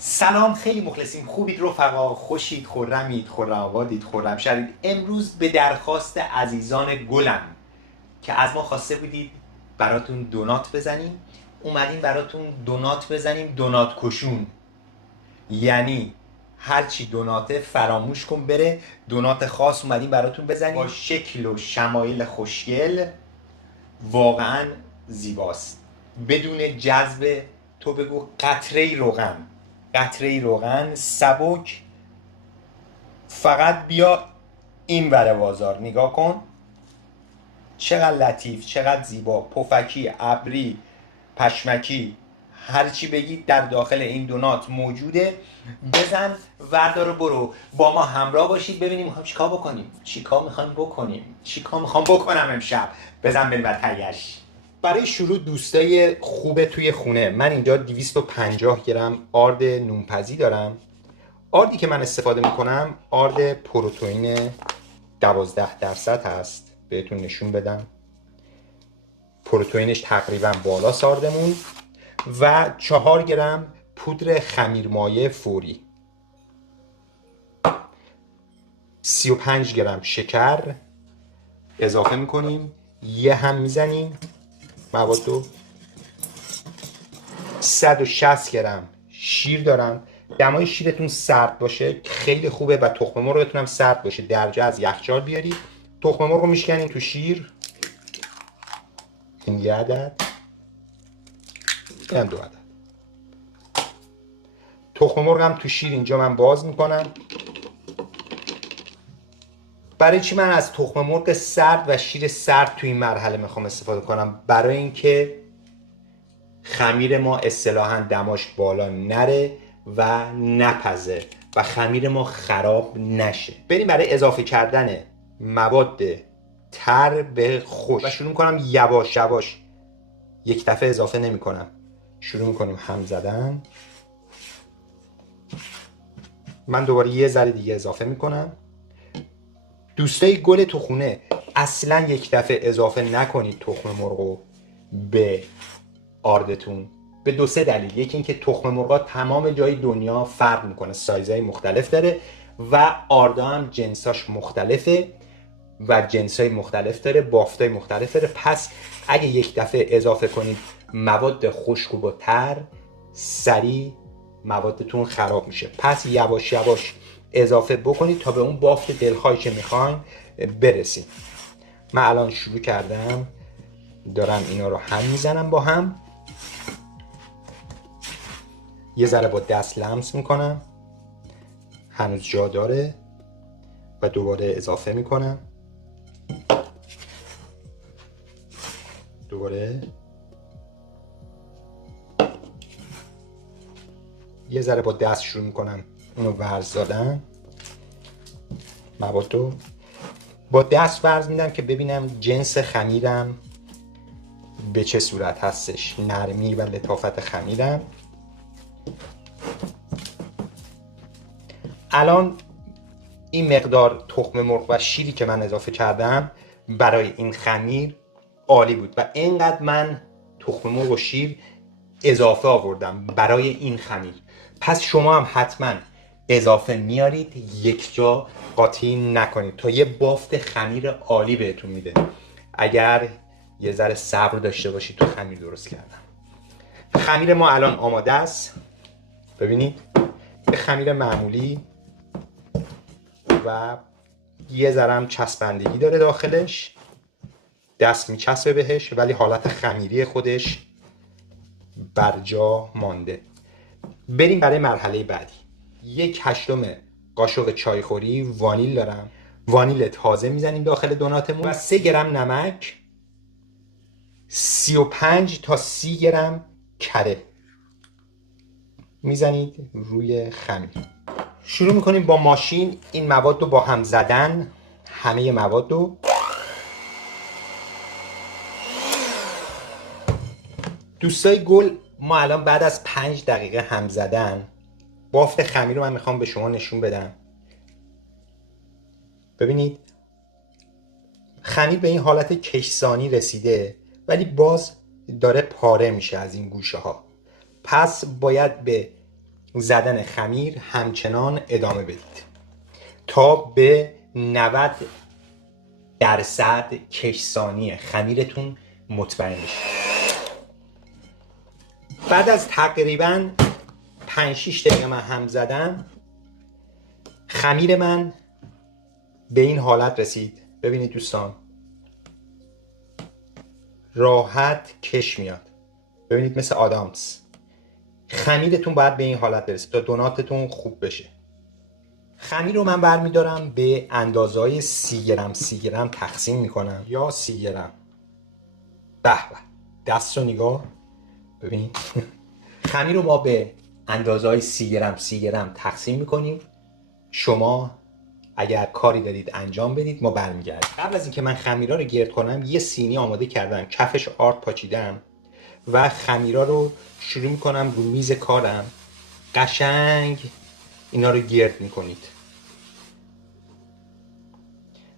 سلام، خیلی مخلصیم. خوبید رفقا؟ خوشید؟ خرمید؟ خرم آبادید؟ خرم شهرید؟ امروز به درخواست عزیزان گلم که از ما خواسته بودید براتون دونات بزنیم، اومدیم براتون دونات بزنیم. دونات کشون یعنی هرچی دوناته فراموش کن بره. دونات خاص اومدیم براتون بزنیم با شکل و شمایل خوشگل، واقعا زیباست. بدون جذب، تو بگو قطره روغن، قطره روغن سبک. فقط بیا این ور بازار نگاه کن، چقدر لطیف، چقدر زیبا. پفکی، ابری، پشمکی، هرچی بگید در داخل این دونات موجوده. بزن وردار برو، با ما همراه باشید ببینیم میخوایم چیکار بکنیم، چیکار میخوایم بکنیم، چیکار میخوام بکنم امشب. بزن بریم تهیه‌اش. برای شروع دوستای خوبه توی خونه، من اینجا 250 گرم آرد نونپزی دارم. آردی که من استفاده میکنم آرد پروتئین 12% هست. بهتون نشون بدم پروتئینش تقریبا بالا آردمون. و 4 گرم پودر خمیرمایه فوری، 35 گرم شکر اضافه میکنیم، یه هم میزنیم موادو. 160 گرم شیر دارم. دمای شیرتون سرد باشه خیلی خوبه و تخم مرغتون هم سرد باشه. درجه از یخچال بیارید، تخم مرغ رو میشکنید تو شیر. این یه عدد، این 2 عدد. تخم مرغ هم تو شیر اینجا من باز میکنم. برای چی من از تخم مرغ سرد و شیر سرد تو این مرحله میخوام استفاده کنم؟ برای اینکه خمیر ما اصطلاحاً دماش بالا نره و نپزه و خمیر ما خراب نشه. بریم برای اضافه کردن مواد تر به خشک و شروع میکنم یواش یواش، یک دفعه اضافه نمی کنم. شروع میکنیم هم زدن. من دوباره یه ذره دیگه اضافه میکنم. دوستای گل تو خونه، اصلا یک دفعه اضافه نکنید تخم مرغو به آردتون، به 2-3 دلیل. یکی اینکه تخم مرغا تمام جای دنیا فرق میکنه، سایزهای مختلف داره و آردا هم جنساش مختلفه و جنسای مختلف داره، بافتای مختلف داره. پس اگه یک دفعه اضافه کنید مواد خشک و تر، سریع موادتون خراب میشه. پس یواش یواش اضافه بکنید تا به اون بافت دلخواهی که میخواین برسید. من الان شروع کردم، دارم اینا رو هم میزنم با هم. یه ذره با دست لمس میکنم، هنوز جا داره و دوباره اضافه میکنم. دوباره یه ذره با دست شروع میکنم اونو ورز دادن. موادو با دست ورز میدم که ببینم جنس خمیرم به چه صورت هستش، نرمی و لطافت خمیرم. الان این مقدار تخم مرغ و شیری که من اضافه کردم برای این خمیر عالی بود و اینقدر من تخم مرغ و شیر اضافه آوردم برای این خمیر. پس شما هم حتما اضافه میارید، یک جا قاطی نکنید تا یه بافت خمیر عالی بهتون میده. اگر یه ذره صبر داشته باشید تو خمیر درست کردن. خمیر ما الان آماده است. ببینید یه خمیر معمولی و یه ذره هم چسبندگی داره داخلش، دست میچسبه بهش ولی حالت خمیری خودش برجا مانده. بریم برای مرحله بعدی. 1/8 قاشق چایخوری وانیل دارم. وانیل تازه میزنیم داخل دوناتمون و 3 گرم نمک، 35 تا 30 گرم کره میزنید روی خمیر. شروع میکنیم با ماشین این مواد رو با هم زدن. همه مواد رو دوستای گل، ما الان بعد از 5 دقیقه هم زدن بافت خمیر رو من میخوام به شما نشون بدم. ببینید خمیر به این حالت کشسانی رسیده ولی باز داره پاره میشه از این گوشه ها. پس باید به زدن خمیر همچنان ادامه بدید تا به 90% کشسانی خمیرتون مطمئن بشید. بعد از تقریباً 5-6 دقیقه من هم زدم، خمیر من به این حالت رسید. ببینید دوستان، راحت کش میاد. ببینید مثل آدامس. خمیرتون باید به این حالت برسید تا دوناتتون خوب بشه. خمیر رو من برمیدارم به اندازه‌های 30 گرم تقسیم میکنم یا 30 گرم. به به، دست رو نگاه ببین. خمیر رو ما به اندازه‌های 30 گرم تقسیم میکنیم. شما اگر کاری دارید انجام بدید، ما برمیگردیم. قبل از اینکه من خمیرا رو گرد کنم، یه سینی آماده کردم، کفش آرد پاچیدم و خمیرا رو شروع میکنم رو میز کارم. قشنگ اینا رو گرد میکنید.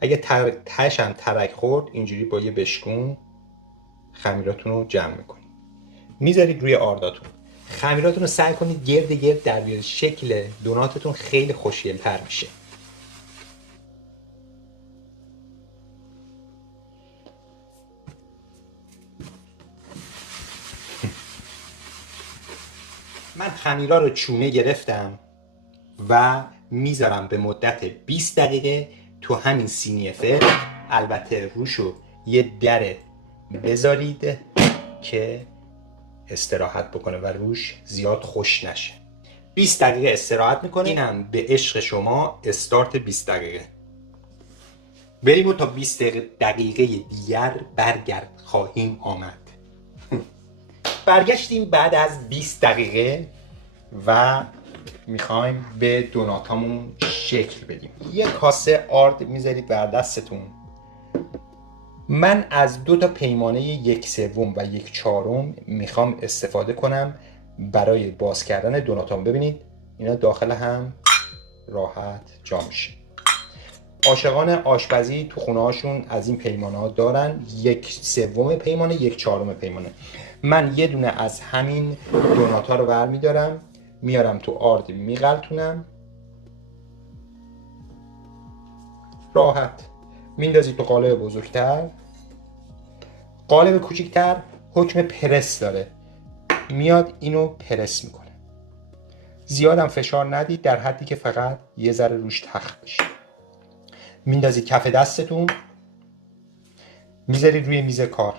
اگه تهش هم ترک خورد، اینجوری با یه بشکون خمیراتون رو جمع میکنید، میذارید روی آرداتون. خمیراتون رو سعی کنید گرد در بیارید. شکل دوناتتون خیلی خوشگل‌تر میشه. من خمیرا رو چونه گرفتم و میذارم به مدت 20 دقیقه تو همین سینی فر. البته روشو یه دره بذارید که استراحت بکنه و روش زیاد خوش نشه. 20 دقیقه استراحت میکنه. اینم به عشق شما استارت 20 دقیقه. بریم و تا 20 دقیقه دیگر برگرد خواهیم آمد. برگشتیم بعد از 20 دقیقه و میخوایم به دوناتامون شکل بدیم. یک کاسه آرد میذارید بر دستتون. من از 2 تا پیمانه 1/3 و 1/4 میخوام استفاده کنم برای باز کردن دوناتام. ببینید اینا داخل هم راحت جا میشه. عاشقان آشپزی تو خونه هاشون از این پیمانه ها دارن. 1/3 پیمانه، 1/4 پیمانه. من یه دونه از همین دوناتا رو برمیدارم، میارم تو آرد، میغلطونم، راحت میندازید تو قالب بزرگتر. قالب کوچیکتر حکم پرس داره، میاد اینو پرس میکنه. زیادم فشار ندید، در حدی که فقط یه ذره روش تخت بشه. میندازید کف دستتون، میذارید روی میز کار.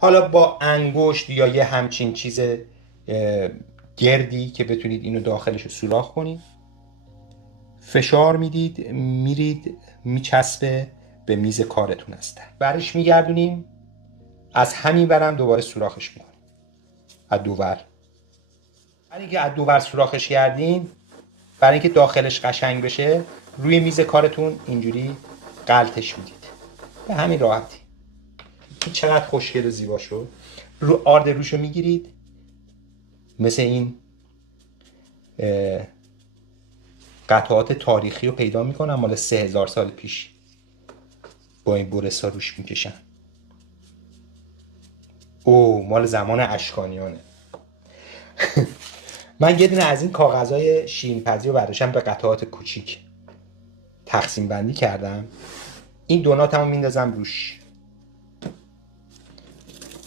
حالا با انگشت یا یه همچین چیز گردی که بتونید اینو داخلش رو سوراخ کنید، فشار میدید، میرید میچسبه به میز کارتون هست. برش میگردونیم، از همین برم دوباره سوراخش میکنیم از دوور. برای اینکه از دوور سوراخش کردیم، برای اینکه داخلش قشنگ بشه، روی میز کارتون اینجوری غلطش میدید. به همین راحتی. چقدر خوشگل و زیبا شد. رو آرد روشو میگیرید، مثل این قطعات تاریخی رو پیدا میکنم مال 3000 سال پیش، با این برسا روش میکشن. او مال زمان اشکانیانه. من یه دونه از این کاغذهای شیرین‌پزی رو برداشتم، به قطعات کوچیک تقسیم بندی کردم. این دوناتمو میندازم روش،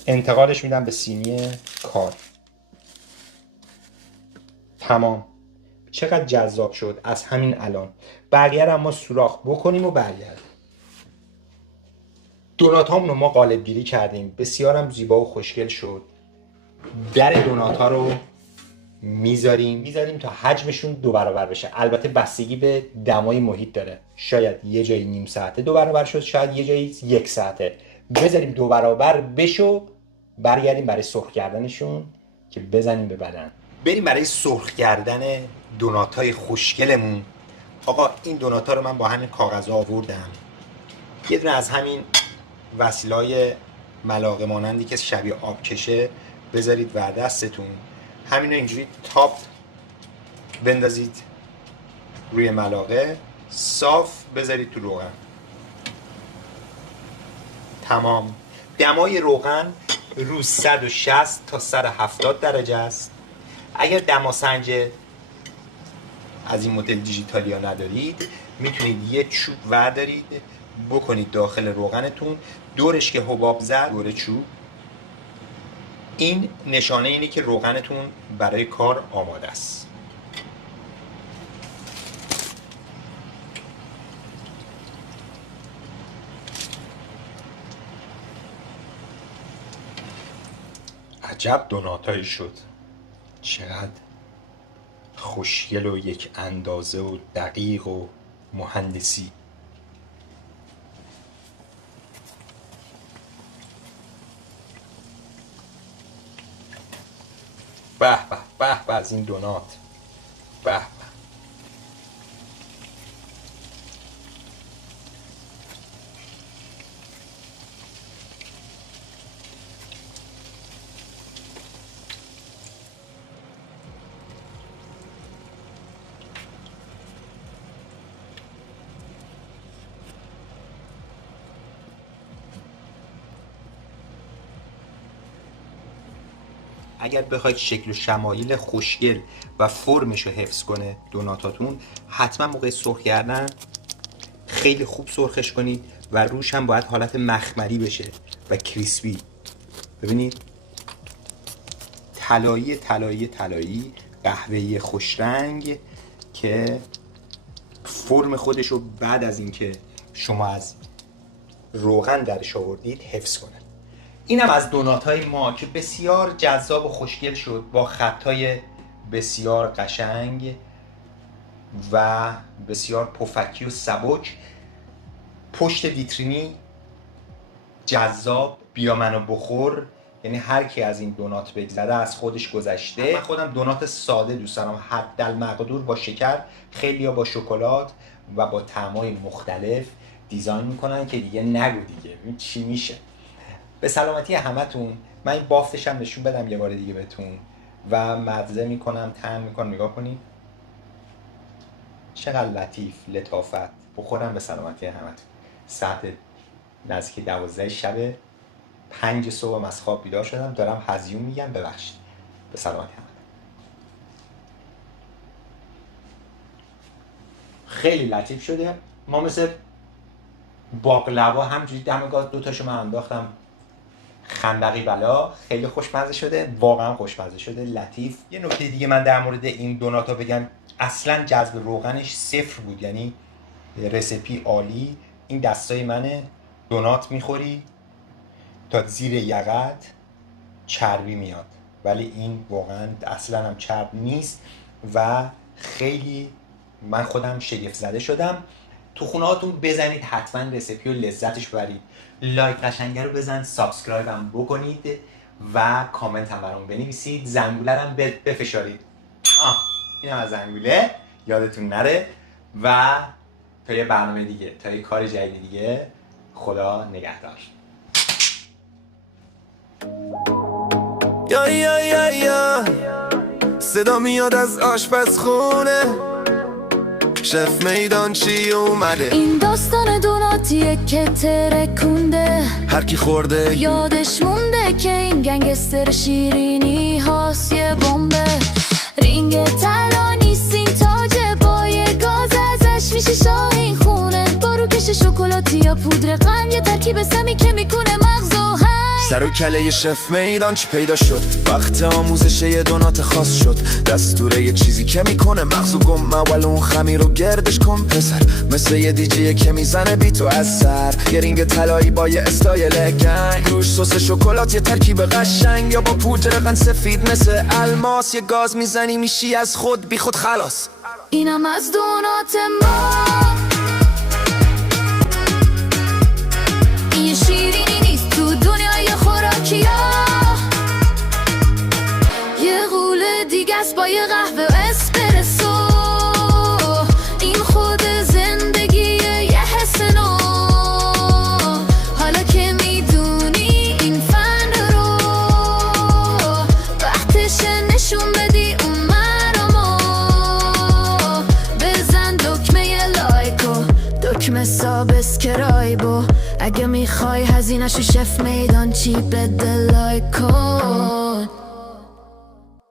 انتقالش میدم به سینی کار. تمام. چقدر جذاب شد از همین الان. بقیه رو ما سوراخ بکنیم و برگردیم. دوناتامون رو ما قالب گیری کردیم، بسیارم زیبا و خوشگل شد. در دوناتا رو میذاریم تا حجمشون 2 برابر بشه. البته بستگی به دمای محیط داره، شاید یه جایی نیم ساعته 2 برابر شد، شاید یه جایی 1 ساعته. بذاریم 2 برابر بشو، برگردیم برای سرخ کردنشون که بزنیم به بدن. بریم برای سرخ کردن دوناتای خوشگلمون. آقا این دوناتا رو من با همین کاغذها آوردم. یه دونه از همین وسیله‌های ملاقه مانندی که شبیه آبکشه بذارید ور دستتون. همین رو اینجوری تاپ بندازید روی ملاقه، صاف بذارید تو روغن. تمام. دمای روغن رو 160 تا 170 درجه است. اگر دماسنج از این مدل دیجیتالی ها ندارید، میتونید یه چوب وردارید بکنید داخل روغنتون، دورش که حباب زد دور چوب، این نشانه اینه که روغنتون برای کار آماده است. عجب دوناتایی شد، چقدر خوشگل و یک اندازه و دقیق و مهندسی. به به به به از این دونات، به به. اگر بخواید شکل و شمایل خوشگل و فرمش رو حفظ کنه دوناتاتون، حتما موقع سرخ کردن خیلی خوب سرخش کنید و روش هم باید حالت مخملی بشه و کریسپی. ببینید طلایی طلایی طلایی قهوه‌ای خوش رنگ که فرم خودش رو بعد از اینکه شما از روغن درش آوردید حفظ کنه. اینم از دونات‌های ما که بسیار جذاب و خوشگل شد با خطای بسیار قشنگ و بسیار پفکی و سبک. پشت ویترینی جذاب، بیا منو بخور، یعنی هر کی از این دونات بگذره از خودش گذشته. من خودم دونات ساده دوست دارم، حدالمقدور با شکر، خیلی‌ها با شکلات و با طعم‌های مختلف دیزاین میکنن که دیگه نگو دیگه چی میشه. به سلامتی همتون. من این بافتش هم نشون بدم یه بار دیگه بهتون و مزه میکنم، طعم میکنم، نگاه کنید چقدر لطیف، لطافت. بخورم به سلامتی همتون. ساعت نزدیک 12 شب، 5 صبح از خواب بیدار شدم، دارم هزیون میگم، ببخشید. به سلامتی همتون. خیلی لطیف شده. ما مثل باقلوا همجوری دم گاز دوتاشو من انداختم خندقی بلا. خیلی خوشمزه شده، واقعا خوشمزه شده، لطیف. یه نکته دیگه من در مورد این دوناتا بگم، اصلا جذب روغنش صفر بود، یعنی رسیپی عالی. این دستای منه، دونات میخوری تا زیر یقت چربی میاد، ولی این واقعا اصلا هم چرب نیست و خیلی من خودم شگفت زده شدم. تو خونه هاتون بزنید حتما رسیپی و لذتش ببرید. لایک قشنگه رو بزن، سابسکرایب هم بکنید و کامنت هم برام بنویسید. زنگوله هم بفشارید. این هم از زنگوله یادتون نره. و تا یه برنامه دیگه، تا یه کار جدید دیگه، خدا نگهدار. یا یا یا یا صدا میاد از آشپزخونه، شف میدان چی اومده. این داستان دوناتیه که ترکونده، هر کی خورده یادش مونده که این گنگستر شیرینی هاست یه بمبه. رینگ طلا نیست این تاجه، با یه گاز ازش میشه شاهین خونه. بارو کش شکلاتی یا پودر قند، یه ترکیب سمی که میکنه مغز و هنگ. سر و کله یه شف میدان چی پیدا شد، وقت آموزش یه دونات خاص شد. دستوره یه چیزی که میکنه مغزو گم، اول اون خمیر رو گردش کن پسر، مثل یه دیجیه که میزنه بیتو از سر. یه رینگ طلایی با یه استایل گنگ، روش سس شکلات یه ترکیب قشنگ، یا با پودر قند سفید مثل الماس. یه گاز میزنی میشی از خود بی خود خلاص. اینم از دونات ما، این شیرینی نیست تو دنیای خوراکی ها. یه غوله دیگه است با یه قهوه و اسپرسو، این خود زندگیه یه حس نو. حالا که میدونی این فن رو، وقتشه نشون بدی اون مرامو. بزن دکمه لایک و دکمه سابسکرایب، اگه میخوای هزینه‌شو شف میدان چی بده لایک کن.